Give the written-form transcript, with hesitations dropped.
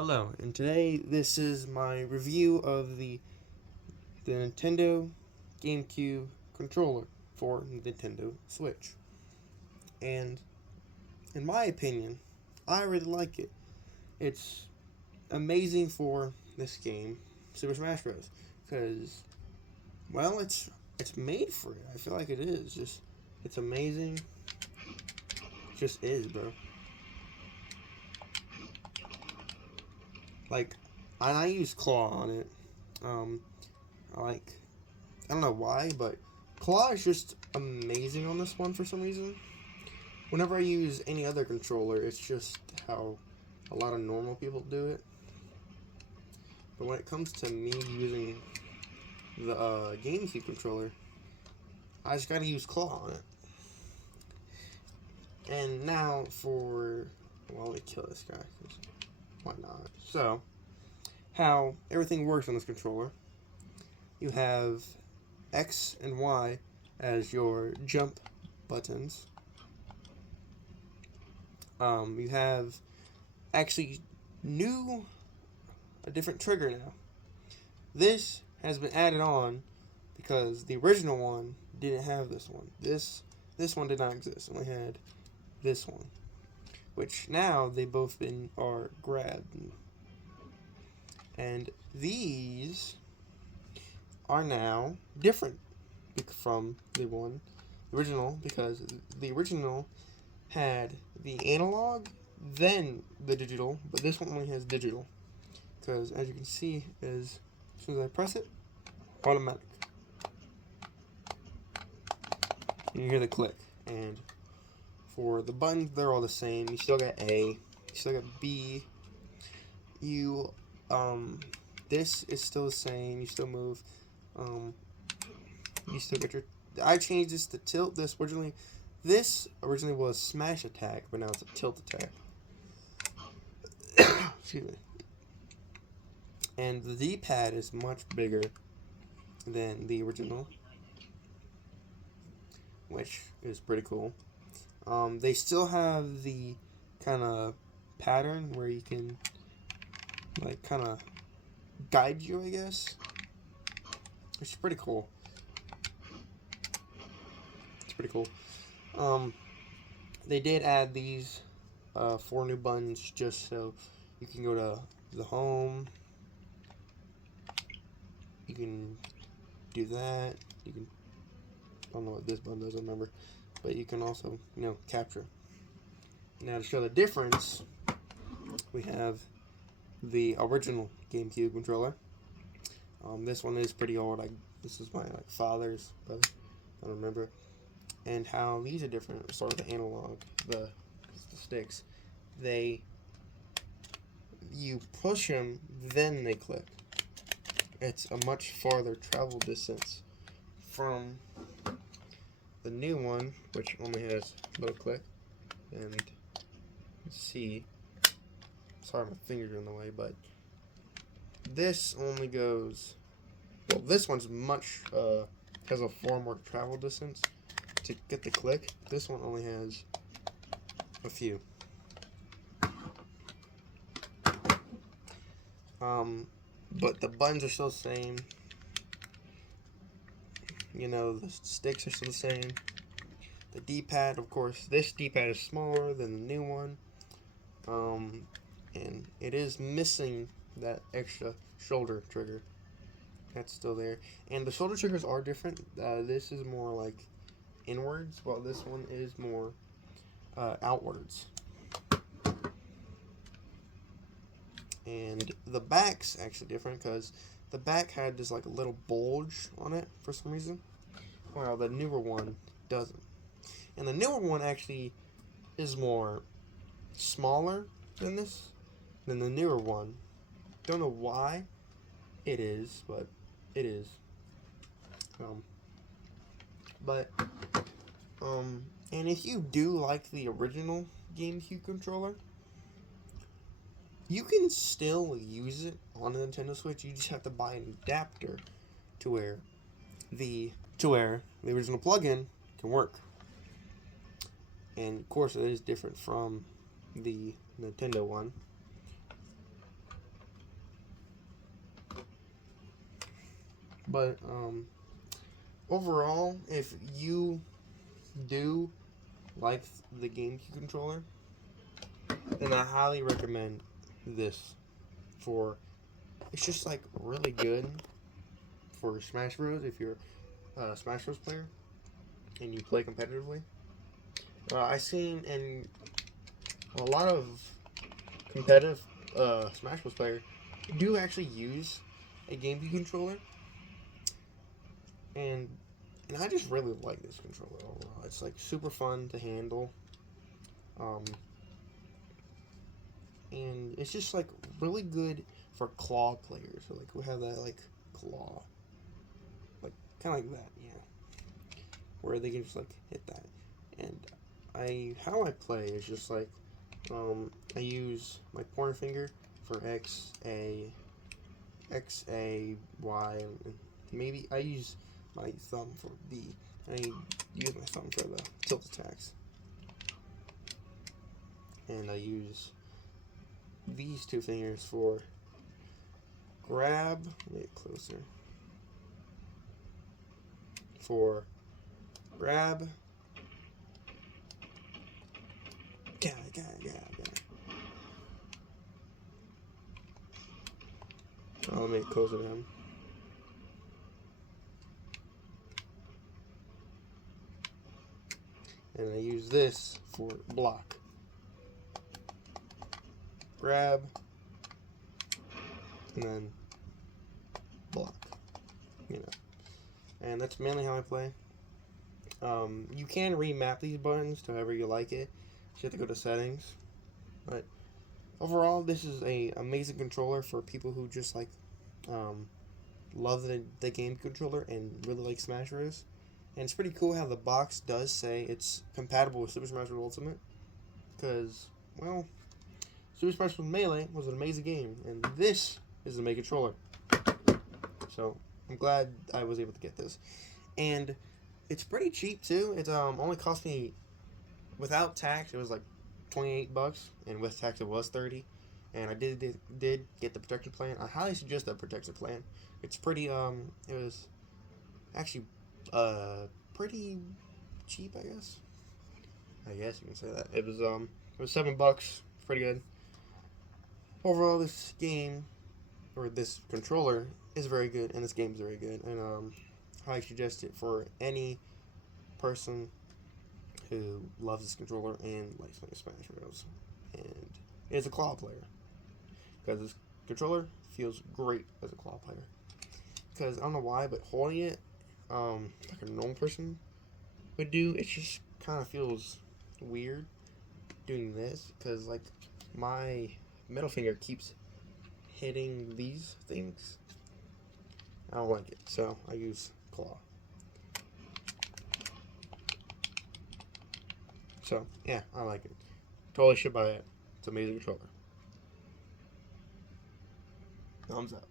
Hello, and today this is my review of the Nintendo GameCube controller for Nintendo Switch. And in my opinion, I really like it. It's amazing for this game, Super Smash Bros. Because, well, it's made for it. I feel like it is. It's amazing. It just is, bro. Like, I use Claw on it. Um, like I don't know why, but Claw is just amazing on this one for some reason. Whenever I use any other controller, it's just how a lot of normal people do it. But when it comes to me using the GameCube controller, I just gotta use Claw on it. And now well, let me kill this guy. Why not? So, how everything works on this controller. You have X and Y as your jump buttons. You have actually a different trigger now. This has been added on because the original one didn't have this one. This one did not exist. It only had this one, which now they both are grabbed, and these are now different from the original, because the original had the analog, then the digital, but this one only has digital. Because as you can see, as soon as I press it, automatic. You hear the click, and for the buttons, they're all the same. You still got A, you still got B. This is still the same. You still move. You still get your. I changed this to tilt. This originally was smash attack, but now it's a tilt attack. Excuse me. And the D-pad is much bigger than the original, which is pretty cool. They still have the kind of pattern where you can like kind of guide you, I guess, which is pretty cool. It's pretty cool. They did add these 4 new buttons just so you can go to the home. You can do that. You can. I don't know what this button does. I remember, but you can also capture. Now to show the difference, we have the original GameCube controller. This one is pretty old. This is my father's, but I don't remember. And how these are different. Start with the analog, the sticks. You push them, then they click. It's a much farther travel distance from the new one, which only has a little click. And let's see. Sorry, my fingers are in the way, but this only goes. Well, this one's has a far more travel distance to get the click. This one only has a few. But the buttons are still the same. The sticks are still the same. The D-pad, of course, this D-pad is smaller than the new one. And it is missing that extra shoulder trigger. That's still there. And the shoulder triggers are different. This is more like inwards, while this one is more outwards. And the back's actually different because the back had this like a little bulge on it for some reason, while the newer one doesn't. And the newer one actually is more smaller than the newer one. Don't know why it is, but it is. And if you do like the original GameCube controller, you can still use it on the Nintendo Switch. You just have to buy an adapter to where the original plug-in can work. And of course, it is different from the Nintendo one. But overall, if you do like the GameCube controller, then I highly recommend this. For it's just like really good for Smash Bros. If you're a Smash Bros. Player and you play competitively. I've seen in a lot of competitive Smash Bros. Players do actually use a GameCube controller, and I just really like this controller overall. It's like super fun to handle, and it's just like really good for claw players. So like we have that like claw, like kind of like that, yeah, where they can just like hit that. And how I play is just like I use my pointer finger for X, A, Y, and maybe I use my thumb for B. I use my thumb for the tilt attacks. And I use these two fingers for grab, get closer, for grab, gab. I'll make it closer to him. And I use this for block. Grab, and then block. You know. And that's mainly how I play. You can remap these buttons to however you like it. You have to go to settings. But overall, this is a amazing controller for people who just like love the game controller and really like Smash Bros. And it's pretty cool how the box does say it's compatible with Super Smash Bros. Ultimate. Because, well, Super Smash Bros. Melee was an amazing game, and this is the amazing controller. So I'm glad I was able to get this, and it's pretty cheap too. It only cost me, without tax, it was like $28, and with tax it was $30. And I did get the protection plan. I highly suggest that protection plan. It's pretty it was actually pretty cheap, I guess. I guess you can say that. It was $7. Pretty good. Overall, this game, or this controller, is very good, and this game is very good, and I suggest it for any person who loves this controller and likes playing Smash Bros. And is a claw player, because this controller feels great as a claw player. Because I don't know why, but holding it like a normal person would do, it just kind of feels weird doing this, because like my middle finger keeps hitting these things. I don't like it, so I use claw. So yeah, I like it. Totally should buy it. It's an amazing controller. Thumbs up.